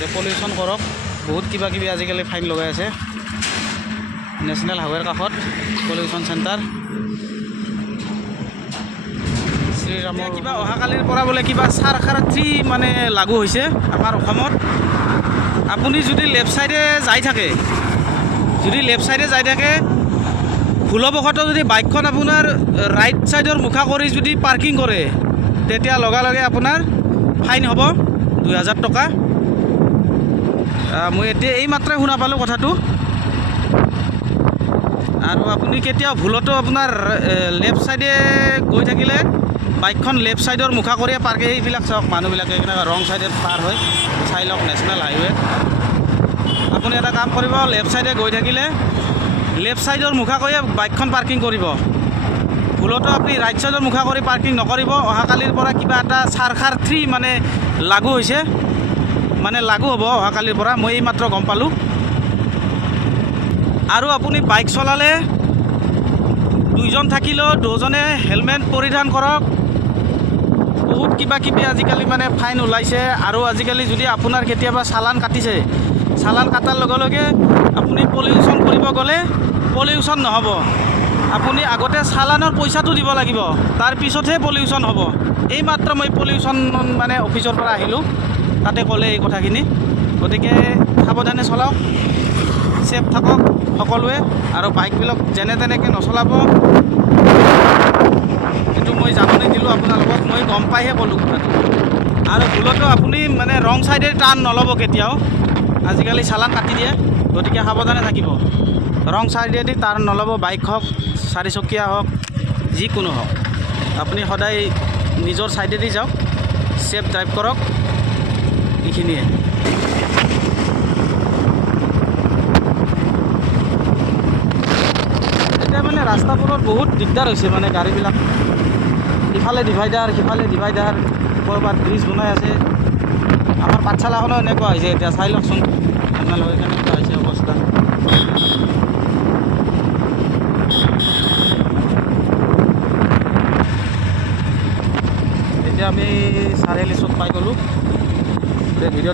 যে পলিউশ্যন কৰক, বহুত কিবা কিবি আজিকালি ফাইন লগাই আছে। নেশ্যনেল হাইৱেৰ কাষত পলিউশ্যন চেণ্টাৰ শ্ৰীৰামৰ কিবা অহাকালিৰ পৰা বোলে কিবা চাৰখাৰাথী মানে লাগু হৈছে আমাৰ অসমত। আপুনি যদি লেফ্ট ছাইডে যাই থাকে, ভুলবশতঃ যদি বাইকখন আপোনাৰ ৰাইট ছাইডৰ মুখা কৰি যদি পাৰ্কিং কৰে, তেতিয়া লগে লগে আপোনাৰ ফাইন হ'ব 2000 টকা। মই এতিয়া এইমাত্ৰে শুনা পালোঁ কথাটো। আৰু আপুনি কেতিয়াও ভুলতো আপোনাৰ লেফ্ট ছাইডে গৈ থাকিলে বাইকখন লেফ্ট ছাইডৰ মুখা কৰিয়ে পাৰ্কিং, এইবিলাক চাওক মানুহবিলাকে কেনেকৈ ৰং ছাইডে পাৰ হয়, চাই লওক নেশ্যনেল হাইৱে। আপুনি এটা কাম কৰিব, লেফ্ট ছাইডে গৈ থাকিলে লেফ্ট ছাইডৰ মুখা কৰিয়ে বাইকখন পাৰ্কিং কৰিব। ভুলতো আপুনি ৰাইট ছাইডৰ মুখা কৰি পাৰ্কিং নকৰিব। অহাকালিৰ পৰা কিবা এটা চাৰখাৰাথী মানে লাগু হৈছে, মানে লাগু হ'ব অহাকালিৰ পৰা, মই এইমাত্ৰ গম পালোঁ। আৰু আপুনি বাইক চলালে দুইজন থাকিলেও দুজনে হেলমেট পৰিধান কৰক। বহুত কিবা কিবি আজিকালি মানে ফাইন ওলাইছে। আৰু আজিকালি যদি আপোনাৰ কেতিয়াবা চালান কাটিছে, চালান কাটাৰ লগে লগে আপুনি পলিউশ্যন কৰিব গ'লে পলিউশ্যন নহ'ব। আপুনি আগতে চালানৰ পইচাটো দিব লাগিব, তাৰপিছতহে পলিউশ্যন হ'ব। এইমাত্ৰ মই পলিউশ্যন মানে অফিচৰ পৰা আহিলোঁ, তাতে ক'লে এই কথাখিনি। গতিকে সাৱধানে চলাওক, ছেফ থাকক সকলোৱে, আৰু বাইকবিলাক যেনে তেনেকৈ নচলাব। এইটো মই জাননী দিলোঁ আপোনালোকক, মই গম পাইহে ক'লোঁ কথাটো। আৰু ভুলতো আপুনি মানে ৰং ছাইডে টাৰ্ণ নল'ব কেতিয়াও, আজিকালি চালান কাটি দিয়ে। গতিকে সাৱধানে থাকিব, ৰং ছাইডেদি টাৰ্ণ নল'ব। বাইক হওক, চাৰিচকীয়া হওক, যিকোনো হওক, আপুনি সদায় নিজৰ ছাইডেদি যাওক, ছেফ ড্ৰাইভ কৰক। এইখিনিয়ে। এতিয়া মানে ৰাস্তাবোৰত বহুত দিগদাৰ হৈছে, মানে গাড়ীবিলাক ইফালে ডিভাইডাৰ সিফালে ডিভাইডাৰ, ক'ৰবাত ব্ৰিজ বনাই আছে। আমাৰ পাঠশালাখনো এনেকুৱা হৈছে এতিয়া, চাই লওকচোন আপোনালোকে কেনেকুৱা হৈছে অৱস্থা। এতিয়া আমি চাৰিআলি চুক পাই গ'লোঁ। ভিডিঅ'টো